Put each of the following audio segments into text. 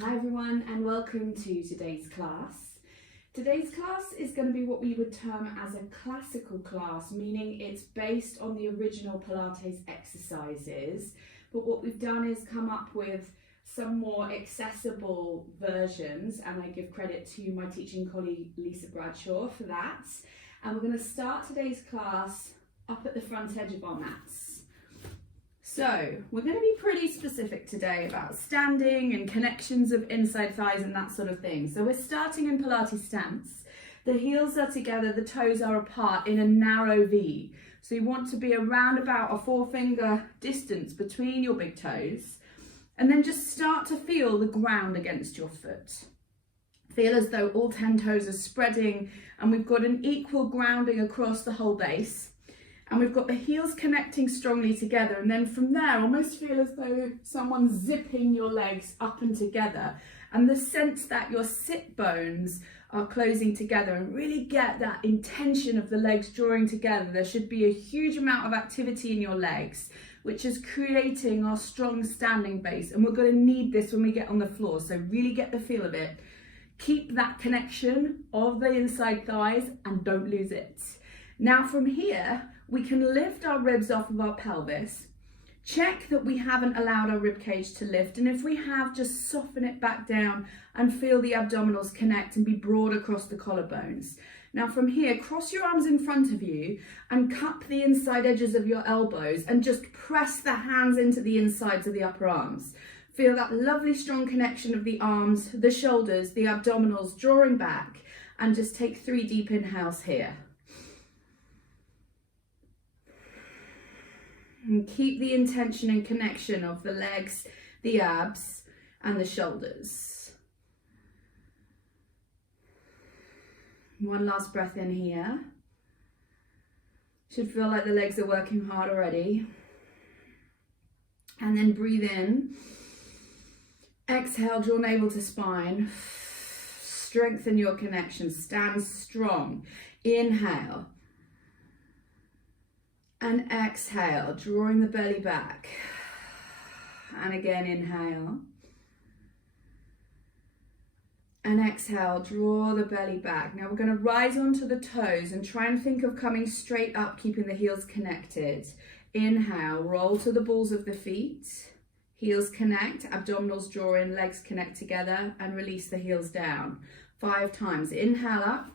Hi everyone and welcome to today's class. Today's class is going to be what we would term as a classical class, meaning it's based on the original Pilates exercises, but what we've done is come up with some more accessible versions, and I give credit to my teaching colleague Lisa Bradshaw for that. And we're going to start today's class up at the front edge of our mats. So we're going to be pretty specific today about standing and connections of inside thighs and that sort of thing. So we're starting in Pilates stance. The heels are together, the toes are apart in a narrow V. So you want to be around about a 4-finger distance between your big toes, and then just start to feel the ground against your foot. Feel as though all 10 toes are spreading and we've got an equal grounding across the whole base. And we've got the heels connecting strongly together, and then from there almost feel as though someone's zipping your legs up and together, and the sense that your sit bones are closing together, and really get that intention of the legs drawing together. There should be a huge amount of activity in your legs, which is creating our strong standing base, and we're going to need this when we get on the floor, so really get the feel of it. Keep that connection of the inside thighs and don't lose it. Now from here, we can lift our ribs off of our pelvis, check that we haven't allowed our rib cage to lift, and if we have, just soften it back down and feel the abdominals connect and be broad across the collarbones. Now from here, cross your arms in front of you and cup the inside edges of your elbows and just press the hands into the insides of the upper arms. Feel that lovely strong connection of the arms, the shoulders, the abdominals drawing back, and just take 3 deep inhales here. And keep the intention and connection of the legs, the abs, and the shoulders. One last breath in here. Should feel like the legs are working hard already. And then breathe in. Exhale, draw navel to spine. Strengthen your connection. Stand strong. Inhale. And exhale, drawing the belly back. And again, inhale. And exhale, draw the belly back. Now we're going to rise onto the toes and try and think of coming straight up, keeping the heels connected. Inhale, roll to the balls of the feet. Heels connect, abdominals draw in, legs connect together, and release the heels down. 5 times. Inhale up.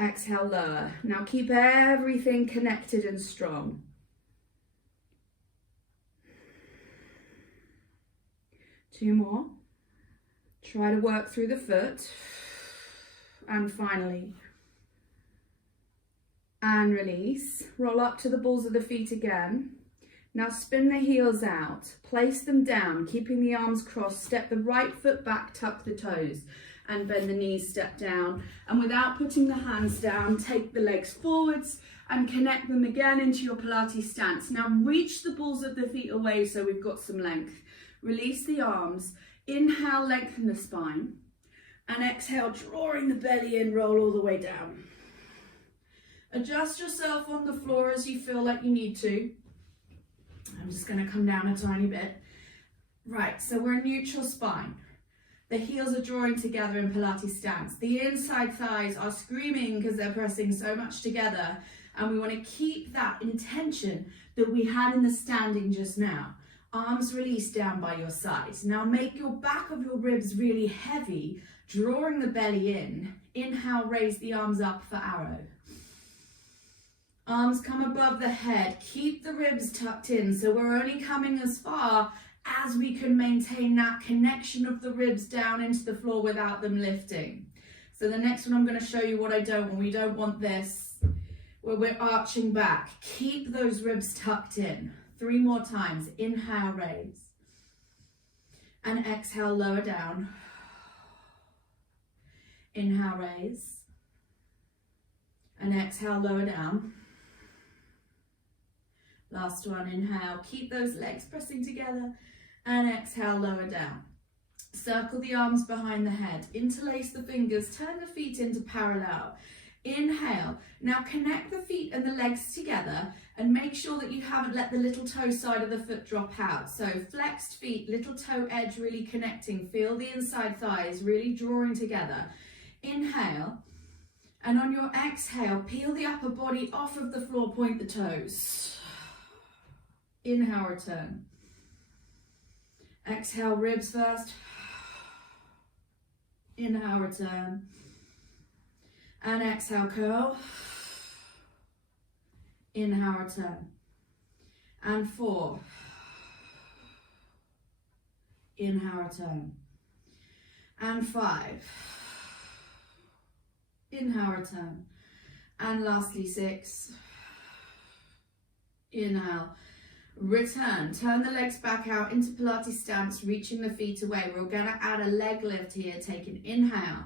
Exhale, lower. Now keep everything connected and strong. Two more. Try to work through the foot. And finally. And release. Roll up to the balls of the feet again. Now spin the heels out. Place them down, keeping the arms crossed. Step the right foot back, tuck the toes. And bend the knees, step down, and without putting the hands down, take the legs forwards and connect them again into your Pilates stance. Now reach the balls of the feet away so we've got some length. Release the arms, inhale, lengthen the spine, and exhale, drawing the belly in, roll all the way down. Adjust yourself on the floor as you feel like you need to. I'm just going to come down a tiny bit. Right, so we're in neutral spine. The heels are drawing together in Pilates stance. The inside thighs are screaming because they're pressing so much together. And we want to keep that intention that we had in the standing just now. Arms released down by your sides. Now make your back of your ribs really heavy, drawing the belly in. Inhale, raise the arms up for arrow. Arms come above the head. Keep the ribs tucked in. So we're only coming as far as we can maintain that connection of the ribs down into the floor without them lifting. So the next one I'm going to show you what I don't want. We don't want this, where we're arching back. Keep those ribs tucked in. 3 more times. Inhale, raise. And exhale, lower down. Inhale, raise. And exhale, lower down. Last one, inhale. Keep those legs pressing together. And exhale, lower down. Circle the arms behind the head. Interlace the fingers. Turn the feet into parallel. Inhale. Now connect the feet and the legs together and make sure that you haven't let the little toe side of the foot drop out. So flexed feet, little toe edge really connecting. Feel the inside thighs really drawing together. Inhale. And on your exhale, peel the upper body off of the floor, point the toes. Inhale, return. Exhale, ribs first. Inhale, return. And exhale, curl. Inhale, return. And 4. Inhale, return. And 5. Inhale, return. And lastly, 6. Inhale, return. Turn the legs back out into Pilates stance, reaching the feet away. We're going to add a leg lift here. Take an inhale.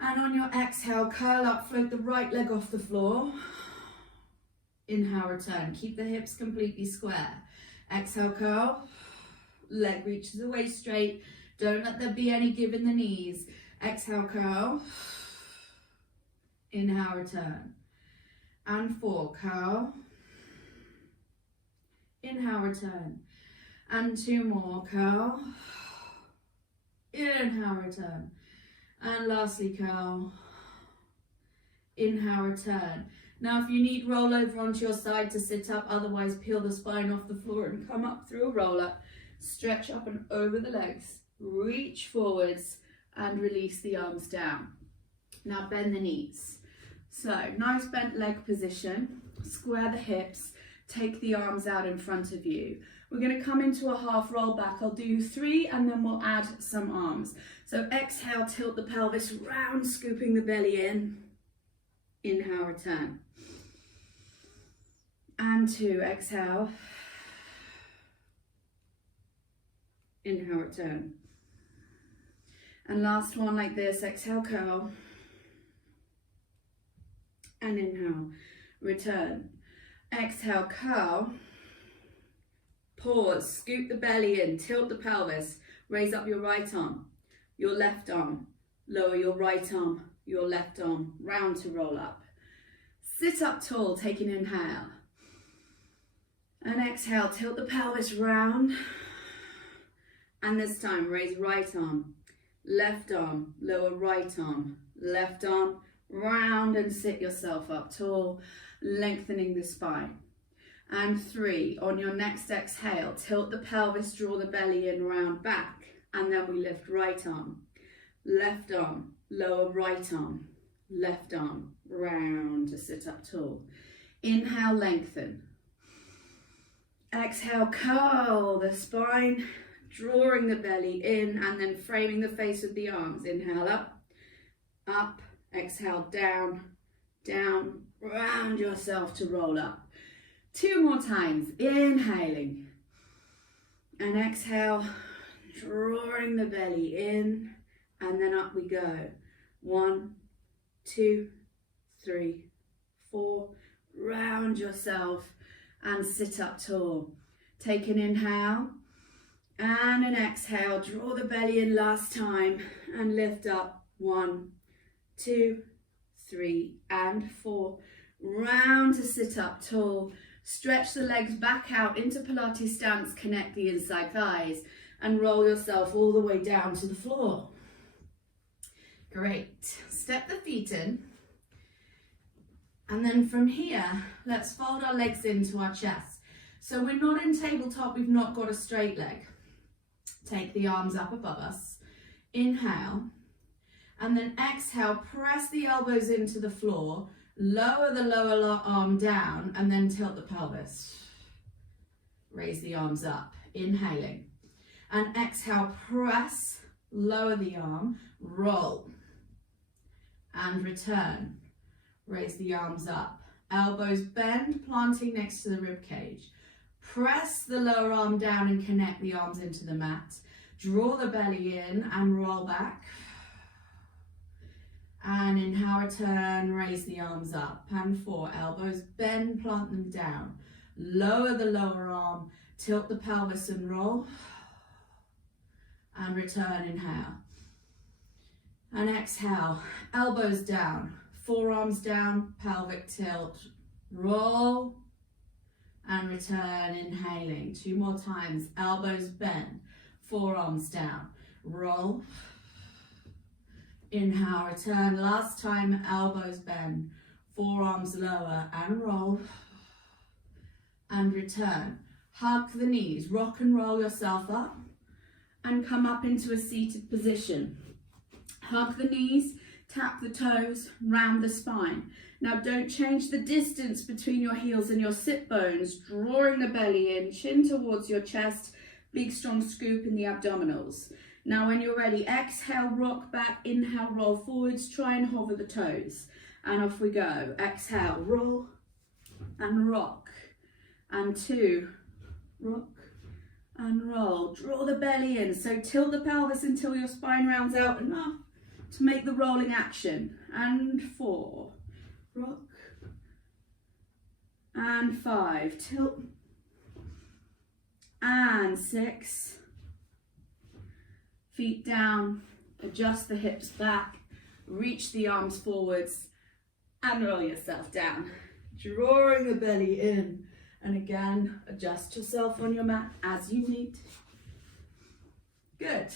And on your exhale, curl up, float the right leg off the floor. Inhale, return. Keep the hips completely square. Exhale, curl. Leg reaches away straight. Don't let there be any give in the knees. Exhale, curl. Inhale, return. And 4, curl. Inhale, return. And 2 more, curl. Inhale, return. And lastly, curl. Inhale, return. Now if you need roll over onto your side to sit up, otherwise peel the spine off the floor and come up through a roll up. Stretch up and over the legs. Reach forwards and release the arms down. Now bend the knees. So nice bent leg position. Square the hips. Take the arms out in front of you. We're going to come into a half roll back. I'll do 3 and then we'll add some arms. So exhale, tilt the pelvis round, scooping the belly in. Inhale, return. And 2, exhale. Inhale, return. And last one like this, exhale, curl. And inhale, return. Exhale, curl. Pause, scoop the belly in, tilt the pelvis, raise up your right arm, your left arm, lower your right arm, your left arm, round to roll up. Sit up tall, take an inhale. And exhale, tilt the pelvis round. And this time, raise right arm, left arm, lower right arm, left arm, round and sit yourself up tall, lengthening the spine. And 3, on your next exhale, tilt the pelvis, draw the belly in, round back. And then we lift right arm, left arm, lower right arm, left arm, round to sit up tall. Inhale, lengthen. Exhale, curl the spine, drawing the belly in and then framing the face with the arms. Inhale, up, up. Exhale, down, down, round yourself to roll up. 2 more times, inhaling. And exhale, drawing the belly in, and then up we go. 1, 2, 3, 4. Round yourself and sit up tall. Take an inhale and an exhale. Draw the belly in last time and lift up. 1, 2, 3, and 4. Round to sit up tall. Stretch the legs back out into Pilates stance. Connect the inside thighs and roll yourself all the way down to the floor. Great. Step the feet in. And then from here, let's fold our legs into our chest. So we're not in tabletop, we've not got a straight leg. Take the arms up above us. Inhale. And then exhale, press the elbows into the floor, lower the lower arm down, and then tilt the pelvis. Raise the arms up, inhaling. And exhale, press, lower the arm, roll. And return. Raise the arms up. Elbows bend, planting next to the rib cage. Press the lower arm down and connect the arms into the mat. Draw the belly in and roll back. And inhale, return, raise the arms up. And 4, elbows bend, plant them down. Lower the lower arm, tilt the pelvis and roll. And return, inhale. And exhale, elbows down. forearms down, pelvic tilt, roll and return, inhaling. 2 more times, elbows bend, forearms down, roll, inhale, return. Last time, elbows bend, forearms lower and roll and return. Hug the knees, rock and roll yourself up and come up into a seated position. Hug the knees, tap the toes, round the spine. Now don't change the distance between your heels and your sit bones, drawing the belly in, chin towards your chest, big strong scoop in the abdominals. Now when you're ready, exhale, rock back, inhale, roll forwards, try and hover the toes. And off we go. Exhale, roll and rock. And 2, rock and roll. Draw the belly in, so tilt the pelvis until your spine rounds out enough to make the rolling action. And 4, rock, and 5, tilt, and 6, feet down, adjust the hips back, reach the arms forwards, and roll yourself down, drawing the belly in. And again, adjust yourself on your mat as you need. Good.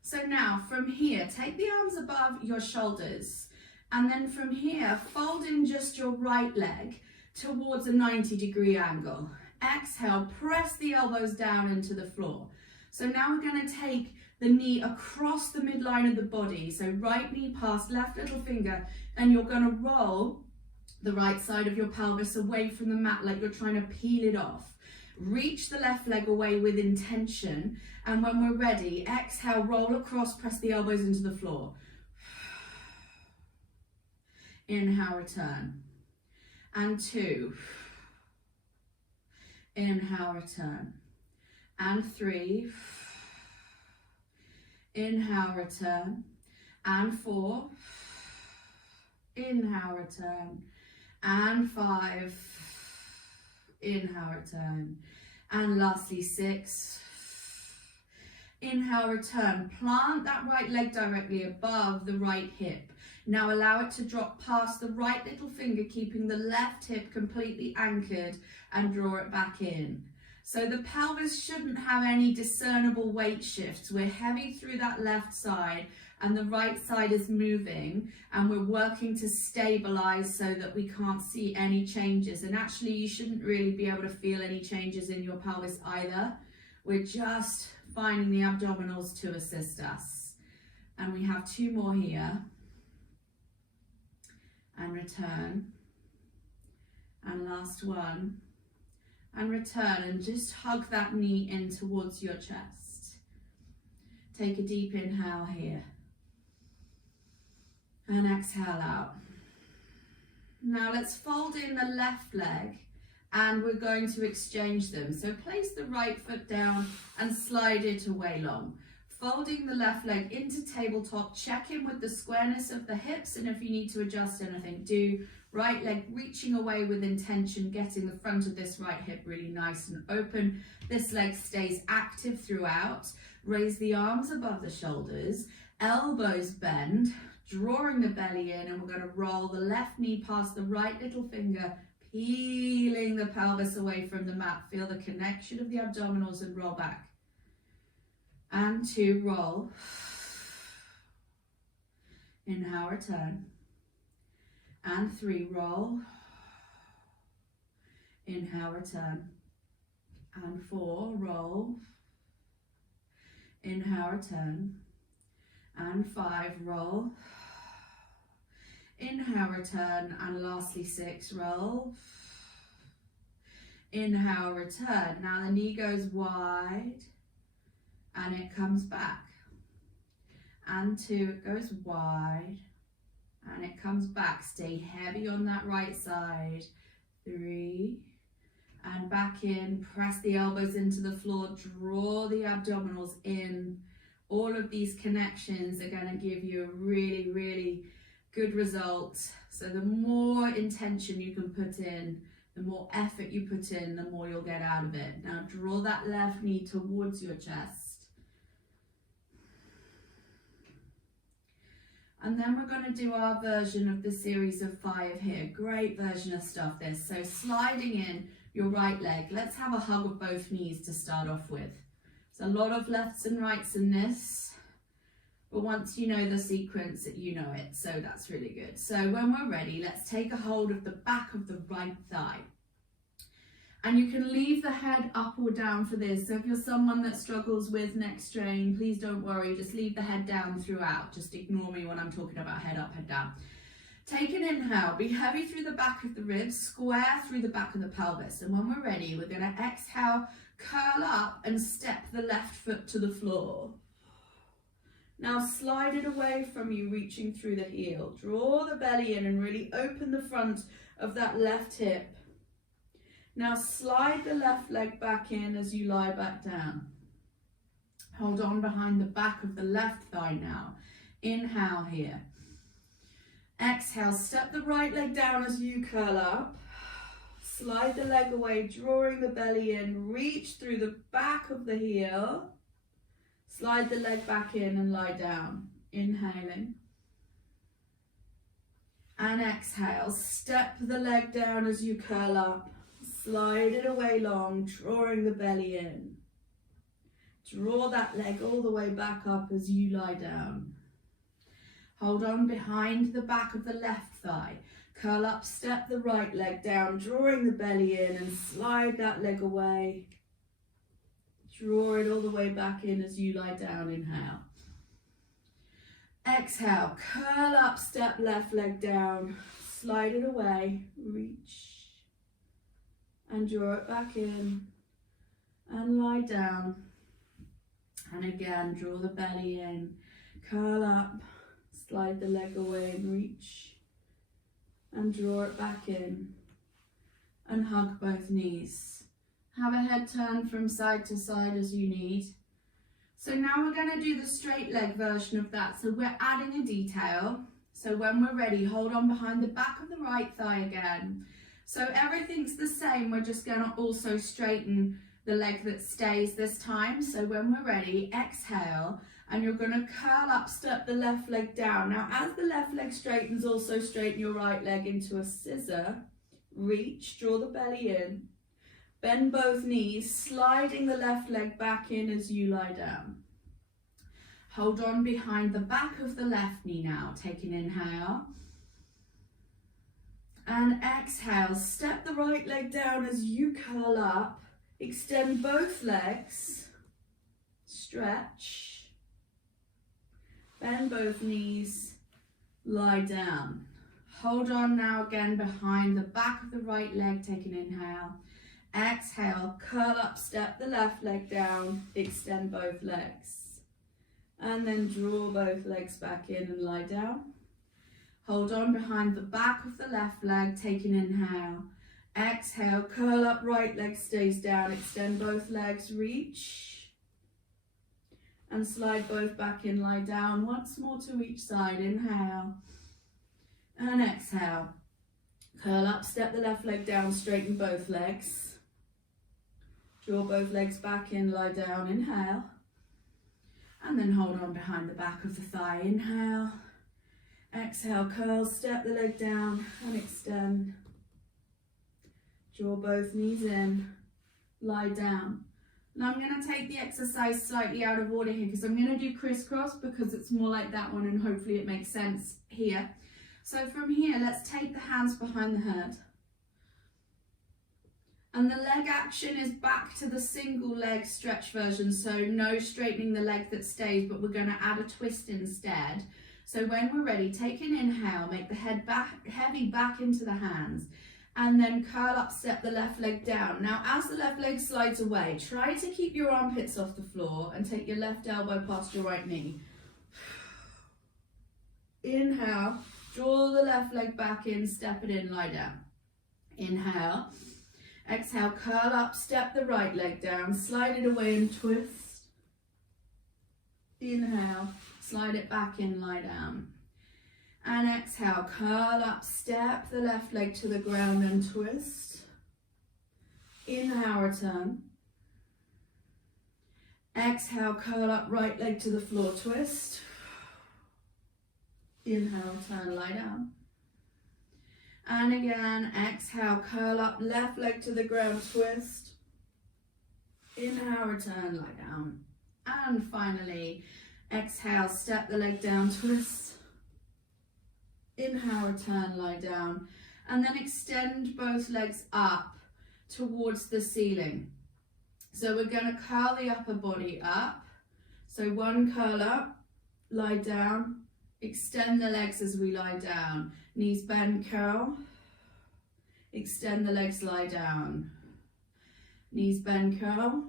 So now from here, take the arms above your shoulders. And then from here, fold in just your right leg towards a 90-degree angle. Exhale, press the elbows down into the floor. So now we're going to take the knee across the midline of the body. So right knee past left little finger, and you're going to roll the right side of your pelvis away from the mat like you're trying to peel it off. Reach the left leg away with intention, and when we're ready, exhale, roll across, press the elbows into the floor. Inhale, return. And 2. Inhale, return. And 3. Inhale, return. And 4. Inhale, return. And 5, inhale, return. And lastly, 6, inhale, return. Plant that right leg directly above the right hip. Now allow it to drop past the right little finger, keeping the left hip completely anchored, and draw it back in. So the pelvis shouldn't have any discernible weight shifts. We're heavy through that left side, and the right side is moving, and we're working to stabilize so that we can't see any changes. And actually you shouldn't really be able to feel any changes in your pelvis either. We're just finding the abdominals to assist us. And we have 2 more here. And return. And last one. And return, and just hug that knee in towards your chest. Take a deep inhale here. And exhale out. Now let's fold in the left leg, and we're going to exchange them. So place the right foot down and slide it away long. Folding the left leg into tabletop, check in with the squareness of the hips, and if you need to adjust anything, do. Right leg reaching away with intention, getting the front of this right hip really nice and open. This leg stays active throughout. Raise the arms above the shoulders, elbows bend, drawing the belly in, and we're going to roll the left knee past the right little finger, peeling the pelvis away from the mat. Feel the connection of the abdominals and roll back. And 2, roll. Inhale, return. And 3, roll. Inhale, return. And 4, roll. Inhale, return. And 5, roll. Inhale, return. And lastly 6, roll. Inhale, return. Now the knee goes wide and it comes back. And 2, it goes wide and it comes back. Stay heavy on that right side. 3, and back in. Press the elbows into the floor. Draw the abdominals in. All of these connections are going to give you a really, really good result. So the more intention you can put in, the more effort you put in, the more you'll get out of it. Now draw that left knee towards your chest. And then we're going to do our version of the series of 5 here. Great version of stuff this. So sliding in your right leg. Let's have a hug of both knees to start off with. There's a lot of lefts and rights in this. But once you know the sequence, you know it. So that's really good. So when we're ready, let's take a hold of the back of the right thigh. And you can leave the head up or down for this. So if you're someone that struggles with neck strain, please don't worry. Just leave the head down throughout. Just ignore me when I'm talking about head up, head down. Take an inhale. Be heavy through the back of the ribs. Square through the back of the pelvis. And when we're ready, we're going to exhale, curl up and step the left foot to the floor. Now slide it away from you, reaching through the heel. Draw the belly in and really open the front of that left hip. Now slide the left leg back in as you lie back down. Hold on behind the back of the left thigh now. Inhale here. Exhale, step the right leg down as you curl up. Slide the leg away, drawing the belly in. Reach through the back of the heel. Slide the leg back in and lie down. Inhaling. And exhale, step the leg down as you curl up. Slide it away long, drawing the belly in. Draw that leg all the way back up as you lie down. Hold on behind the back of the left thigh. Curl up, step the right leg down, drawing the belly in and slide that leg away. Draw it all the way back in as you lie down. Inhale. Exhale, curl up, step left leg down, slide it away, reach. And draw it back in and lie down. And again, draw the belly in, curl up, slide the leg away and reach. And draw it back in and hug both knees. Have a head turn from side to side as you need. So now we're going to do the straight leg version of that. So we're adding a detail. So when we're ready, hold on behind the back of the right thigh again. So everything's the same, we're just going to also straighten the leg that stays this time. So when we're ready, exhale, and you're going to curl up, step the left leg down. Now as the left leg straightens, also straighten your right leg into a scissor. Reach, draw the belly in, bend both knees, sliding the left leg back in as you lie down. Hold on behind the back of the left knee now, take an inhale. And exhale, step the right leg down as you curl up, extend both legs, stretch, bend both knees, lie down. Hold on now again behind the back of the right leg, take an inhale. Exhale, curl up, step the left leg down, extend both legs. And then draw both legs back in and lie down. Hold on behind the back of the left leg, take an inhale. Exhale, curl up, right leg stays down, extend both legs, reach. And slide both back in, lie down. Once more to each side, inhale. And exhale. Curl up, step the left leg down, straighten both legs. Draw both legs back in, lie down, inhale. And then hold on behind the back of the thigh, inhale. Exhale, curl, step the leg down and extend. Draw both knees in, lie down. Now I'm going to take the exercise slightly out of order here because I'm going to do crisscross because it's more like that one and hopefully it makes sense here. So from here, let's take the hands behind the head. And the leg action is back to the single leg stretch version. So no straightening the leg that stays, but we're going to add a twist instead. So when we're ready, take an inhale, make the head back, heavy back into the hands, and then curl up, step the left leg down. Now, as the left leg slides away, try to keep your armpits off the floor and take your left elbow past your right knee. Inhale, draw the left leg back in, step it in, lie down. Inhale, exhale, curl up, step the right leg down, slide it away and twist. Inhale. Slide it back in, lie down. And exhale, curl up, step the left leg to the ground and twist. Inhale, return. Exhale, curl up, right leg to the floor, twist. Inhale, turn, lie down. And again, exhale, curl up, left leg to the ground, twist. Inhale, return, lie down. And finally, exhale, step the leg down, twist. Inhale, return, lie down. And then extend both legs up towards the ceiling. So we're going to curl the upper body up. So one curl up, lie down, extend the legs as we lie down. Knees bend, curl. Extend the legs, lie down. Knees bend, curl.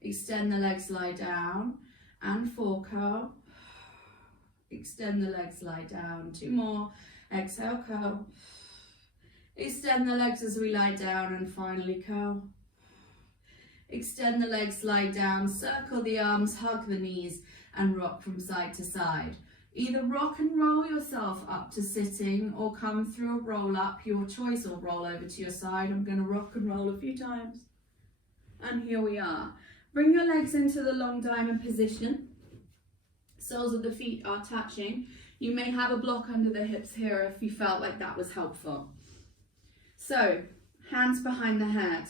Extend the legs, lie down. And 4 curl. Extend the legs, lie down. 2 more. Exhale, curl. Extend the legs as we lie down and finally curl. Extend the legs, lie down, circle the arms, hug the knees and rock from side to side. Either rock and roll yourself up to sitting or come through a roll up, your choice, or roll over to your side. I'm going to rock and roll a few times. And here we are. Bring your legs into the long diamond position. Soles of the feet are touching. You may have a block under the hips here if you felt like that was helpful. So, hands behind the head.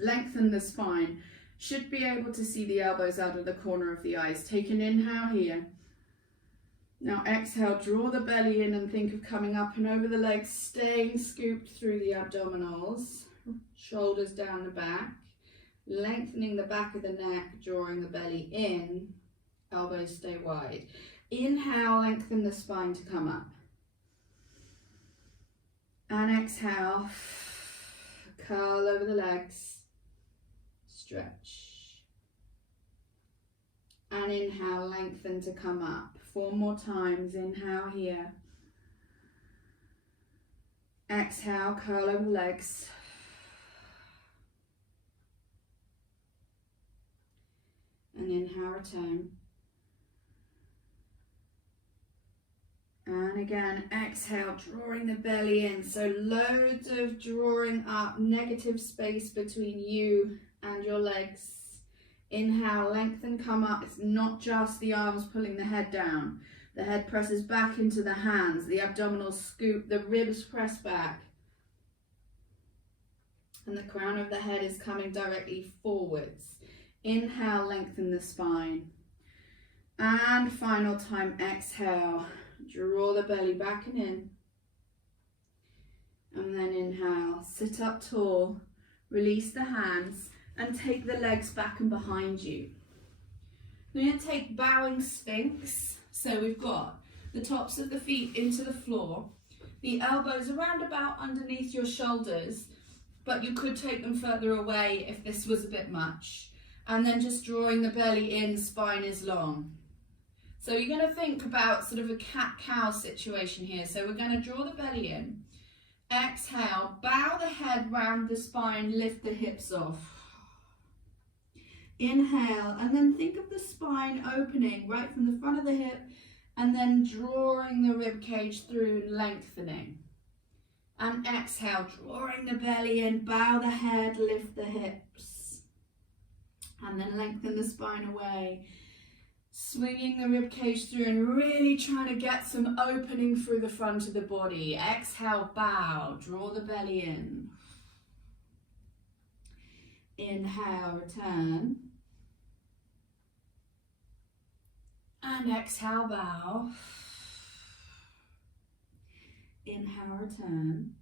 Lengthen the spine. Should be able to see the elbows out of the corner of the eyes. Take an inhale here. Now exhale, draw the belly in and think of coming up and over the legs, staying scooped through the abdominals. Shoulders down the back. Lengthening the back of the neck, drawing the belly in. Elbows stay wide. Inhale, lengthen the spine to come up. And exhale, curl over the legs. Stretch. And inhale, lengthen to come up. 4 more times. Inhale here. Exhale, curl over the legs. And inhale, return. And again, exhale, drawing the belly in. So loads of drawing up, negative space between you and your legs. Inhale, lengthen, come up. It's not just the arms pulling the head down. The head presses back into the hands. The abdominals scoop, the ribs press back. And the crown of the head is coming directly forwards. Inhale, lengthen the spine. And final time, exhale. Draw the belly back and in. And then inhale, sit up tall, release the hands and take the legs back and behind you. We're going to take bowing sphinx. So we've got the tops of the feet into the floor, the elbows around about underneath your shoulders, but you could take them further away if this was a bit much. And then just drawing the belly in, spine is long. So you're going to think about sort of a cat-cow situation here. So we're going to draw the belly in. Exhale, bow the head round the spine, lift the hips off. Inhale, and then think of the spine opening right from the front of the hip and then drawing the rib cage through and lengthening. And exhale, drawing the belly in, bow the head, lift the hips. And then lengthen the spine away. Swinging the rib cage through and really trying to get some opening through the front of the body. Exhale, bow, draw the belly in. Inhale, return. And exhale, bow. Inhale, return.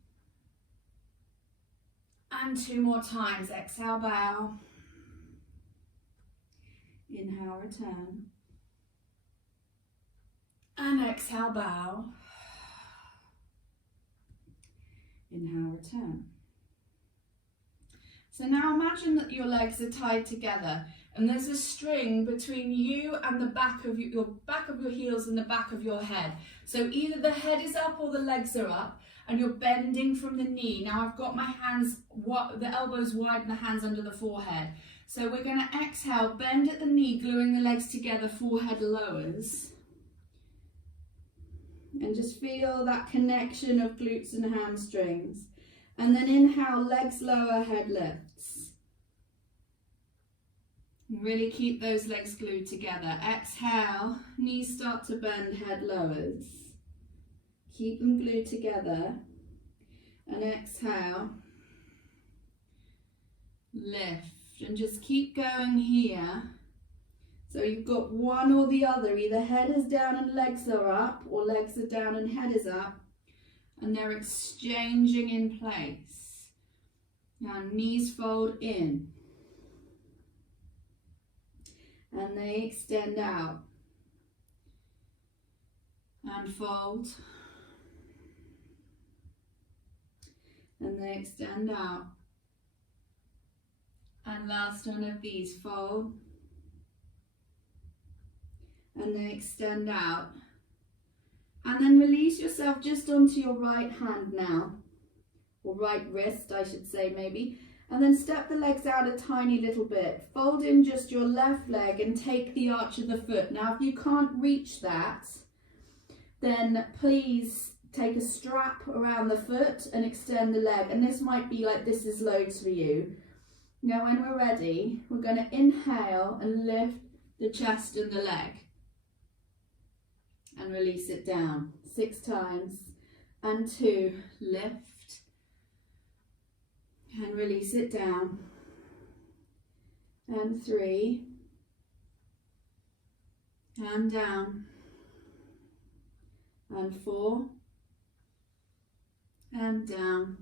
And 2 more times. Exhale, bow. Inhale, return. And exhale, bow. Inhale, return. So now imagine that your legs are tied together and there's a string between you and the back of your heels and the back of your head. So either the head is up or the legs are up and you're bending from the knee. Now I've got my hands, the elbows wide and the hands under the forehead. So we're going to exhale, bend at the knee, gluing the legs together, forehead lowers. And just feel that connection of glutes and hamstrings. And then inhale, legs lower, head lifts. Really keep those legs glued together. Exhale, knees start to bend, head lowers. Keep them glued together. And exhale, lift. And just keep going here. So you've got one or the other. Either head is down and legs are up, or legs are down and head is up. And they're exchanging in place. Now knees fold in. And they extend out. And fold. And they extend out. And last one of these, fold. And they extend out. And then release yourself just onto your right hand now. Or right wrist, I should say maybe. And then step the legs out a tiny little bit. Fold in just your left leg and take the arch of the foot. Now, if you can't reach that, then please take a strap around the foot and extend the leg. And this might be like this is loads for you. Now, when we're ready, we're going to inhale and lift the chest and the leg. And release it down 6 times. And 2, lift. And release it down. And 3. And down. And 4. And down.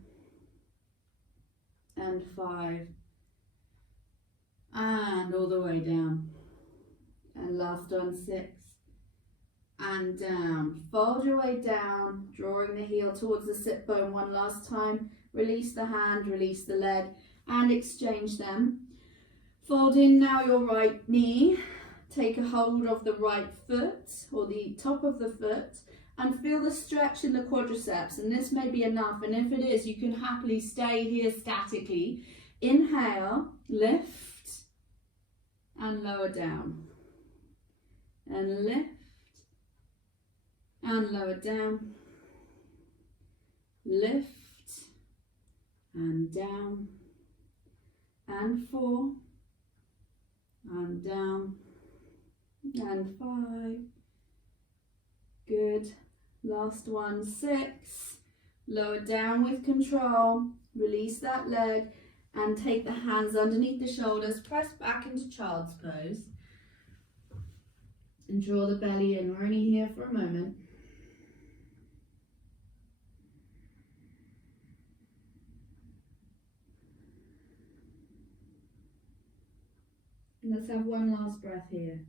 And 5. And all the way down. And last one, 6. And down. Fold your way down, drawing the heel towards the sit bone one last time. Release the hand, release the leg, and exchange them. Fold in now your right knee. Take a hold of the right foot, or the top of the foot, and feel the stretch in the quadriceps. And this may be enough, and if it is, you can happily stay here statically. Inhale, lift, and lower down. And lift, and lower down. Lift, and down, and 4, and down, and 5, good, last one, 6, lower down with control, release that leg, and take the hands underneath the shoulders, press back into child's pose, and draw the belly in. We're only here for a moment. Let's have one last breath here.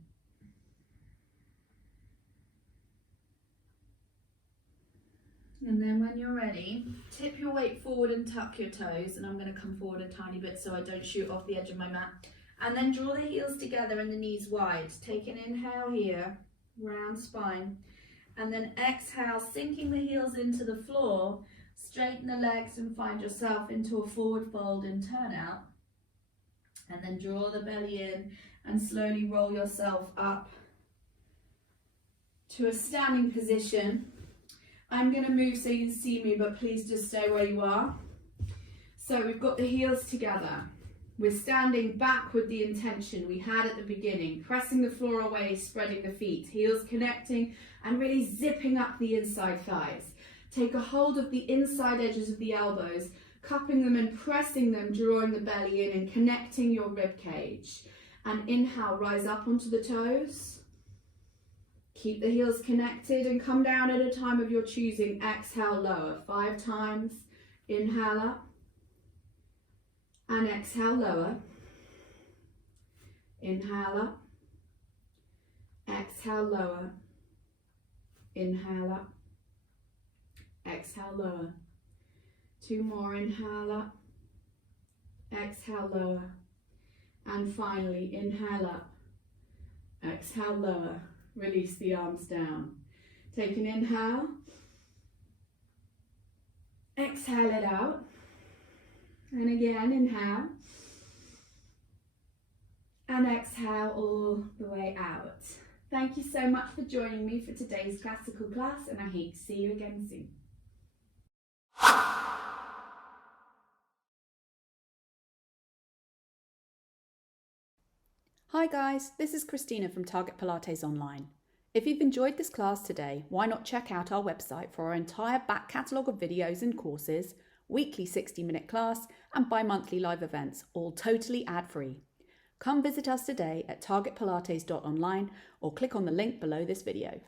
And then when you're ready, tip your weight forward and tuck your toes. And I'm going to come forward a tiny bit so I don't shoot off the edge of my mat. And then draw the heels together and the knees wide. Take an inhale here, round spine. And then exhale, sinking the heels into the floor. Straighten the legs and find yourself into a forward fold and turn out. And then draw the belly in and slowly roll yourself up to a standing position. I'm going to move so you can see me, but please just stay where you are. So we've got the heels together. We're standing back with the intention we had at the beginning, pressing the floor away, spreading the feet, heels connecting and really zipping up the inside thighs. Take a hold of the inside edges of the elbows, cupping them and pressing them, drawing the belly in and connecting your rib cage. And inhale, rise up onto the toes. Keep the heels connected and come down at a time of your choosing. Exhale, lower 5 times. Inhale up. And exhale, lower. Inhale up. Exhale, lower. Inhale up. Exhale, lower. 2 more, inhale up, exhale, lower, and finally inhale up, exhale, lower, release the arms down. Take an inhale, exhale it out, and again inhale, and exhale all the way out. Thank you so much for joining me for today's classical class, and I hope to see you again soon. Hi guys, this is Christina from Target Pilates Online. If you've enjoyed this class today, why not check out our website for our entire back catalogue of videos and courses, weekly 60-minute class and bi-monthly live events, all totally ad-free. Come visit us today at targetpilates.online or click on the link below this video.